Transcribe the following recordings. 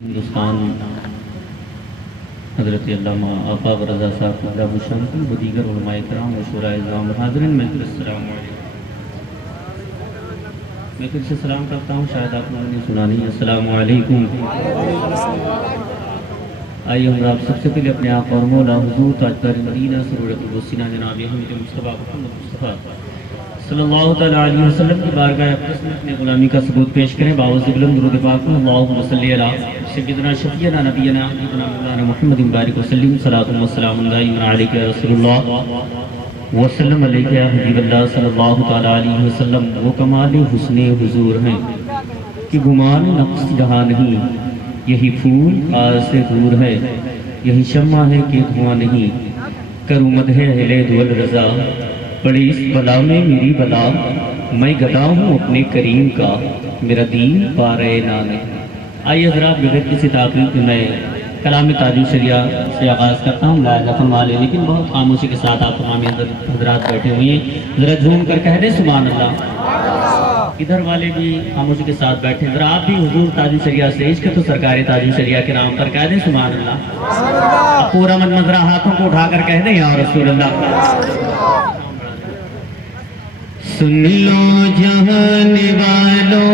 हिंदुस्तान हज़रत अल्लामा आका रज़ा साहब क़ब्लहुश्शमसी व दीगर उलमाए किराम व शुराए इज़्ज़ाम हाज़िरीन, मैं फिर से सलाम करता हूँ। शायद आप लोगों ने सुना नहीं। अस्सलामु अलैकुम। आइए हम आप सबसे पहले अपने आप और मौला हुज़ूर ताजदार मदीना सरूरतुल वसीना जनाब हमीद मुस्तफ़ा मुहम्मद मुस्तफ़ा सल्लल्लाहु तआला अलैहि वसल्लम की बारगाह अक़दस में अपने गुलामी का सबूत पेश करें। बावज़ बुलंद दुरूद पाक अल्लाहुम्मा सल्लि अला सय्यिदिना शफ़ीअना नबियना हबीबना मौलाना मुहम्मदिन बारिक वसल्लिम सलातुन व सलामुन दाइमन अलैका या रसूलल्लाह वसल्लम अलैका या हबीबल्लाह सल्लल्लाहु तआला अलैहि वसल्लम। वो कमाल हुस्ने हुजूर हैं कि गुमान नफ्स जहाँ नहीं, यही फूल आज से दूर है, यही शम्मा है कि धुआं नहीं। करूँ मदह अहले दुअल रज़ा, पड़ी इस बला में मेरी बला, मैं गदा हूँ अपने करीम का, मेरा दीन पा रहे नाने। आइए हज़रात, बगैर किसी ताक़ीद के मैं कलाम ताजुल शरिया से आगाज़ करता हूँ। लाज़ फरमाले, लेकिन बहुत खामोशी के साथ आप तमाम हज़रात बैठे हुए हैं, ज़रा झूम कर कह दें सुभान अल्लाह। इधर वाले भी खामोशी के साथ बैठे, ज़रा आप भी हुज़ूर ताजुल शरिया से इश्क तो सरकार ताजुल शरिया के नाम पर कह दें सुभान अल्लाह। पूरा मन मजरा हाथों को उठाकर कह दें या रसूल अल्लाह। सुन लो जहान वालों,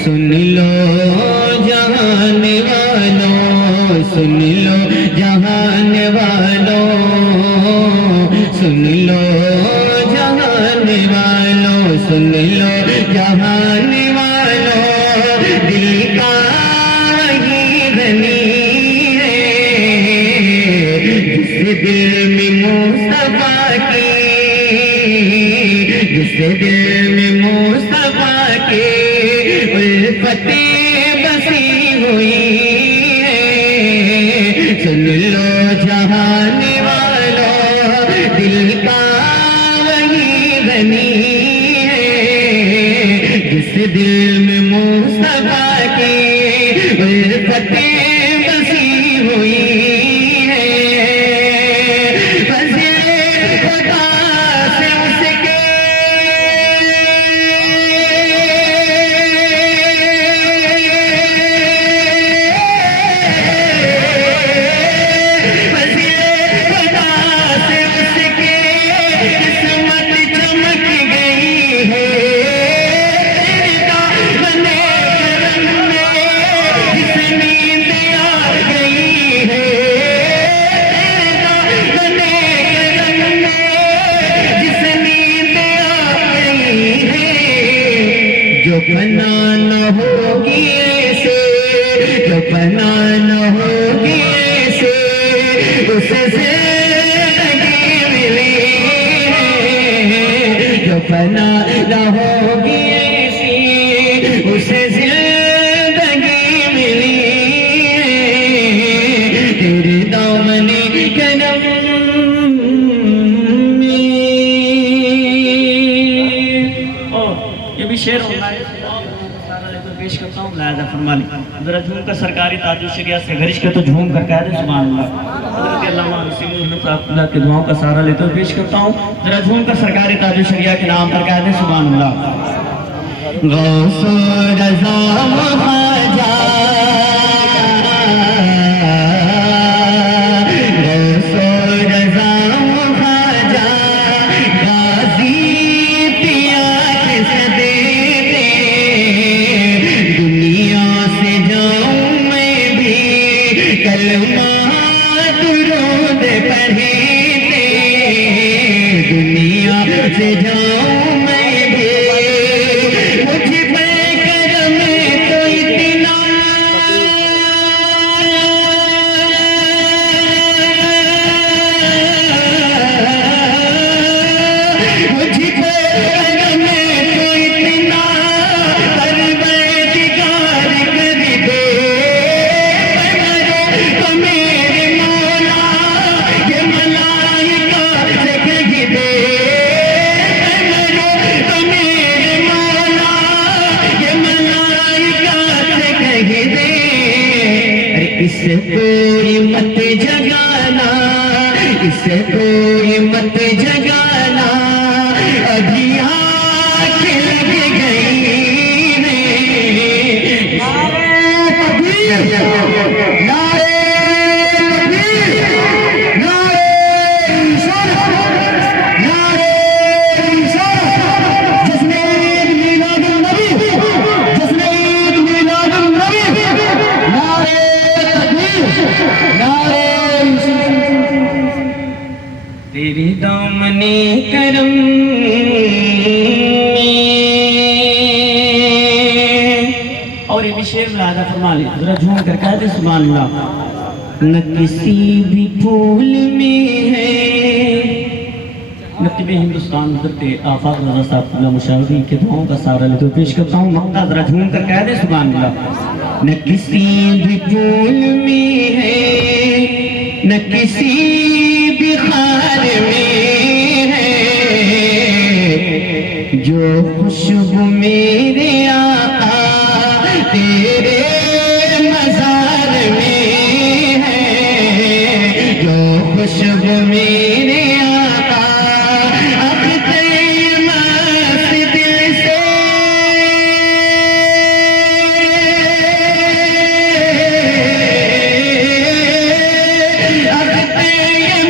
सुन लो जहान वालों, सुन लो जहान वालों, सुन लो जहान वालों, सुन लो जहान वालों, दिल का ही धनी दिल में मुस्तफा की, जिस दिल में मुस्तफा की उल्फतें बसी हुई है। सुन लो जहान वालों, दिल का वही धनी है, जिस दिल में मुस्तफा की उल्फतें बसी हुई है। जो फना न होगी ऐसे, जो फना न होगी ऐसे, उसे ज़िंदगी मिली है। जो फना न होगी ऐसी, उसे ज़िंदगी मिली है। तेरे दामने करम में, ये भी शेर होता है पेश करता हूँ। लाज़ा फरमाने, जरा झूम कर सरकारी ताजुल शरिया से गरिश के तो झूम कर कह दे सुभान अल्लाह। हज़रत अल्लामा साहब के दुआओं का सहारा लेते हुए पेश करता हूँ। जरा झूम कर सरकारी ताजुल शरिया के नाम पर कह दे सुभान अल्लाह। गौसो रज़ा महाजा, गौसो रज़ा महाजा, गाज़ी पिया के सदे कलमा दुरूद पढ़े थे, दुनिया से जाऊं मैं भी, मुझ पे करम तो इतना, मुझ पे करम तो इतना, परवरदिगार कर दे मेरे मौला, ये मलाइका से कह दे, मेरे मौला, ये मलाइका से कह दे। अरे इससे कोई मत जगाना, इससे कोई मत जगाना, अभी आँख लग गई शेर लादा फरमा ले, जरा झूम कर कहते सुभान अल्लाह। न किसी भी फूल में है नकब हिंदुस्तान हज़रत आफाक रज़ा साहब का मुशाहिदी के दुआओं का सारा लेते पेश करता हूँ। मक्का जरा झूम कर कह दे सुभान अल्लाह। न किसी भी फूल में है न किसी भी खार में है जो खुशबू मेरे आका तेरे मज़ार में है, जो खुशबू मेरे आका अख्तर मस्त दिल से अख्तर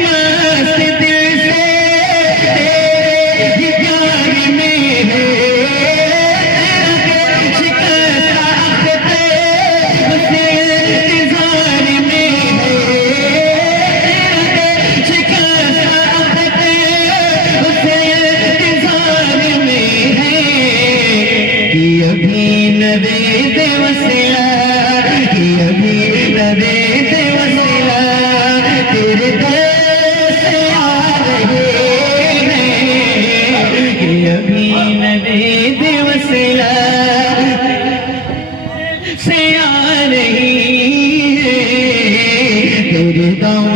मस्त दिल से तेरे प्यार में से आ रही है तेरे दाम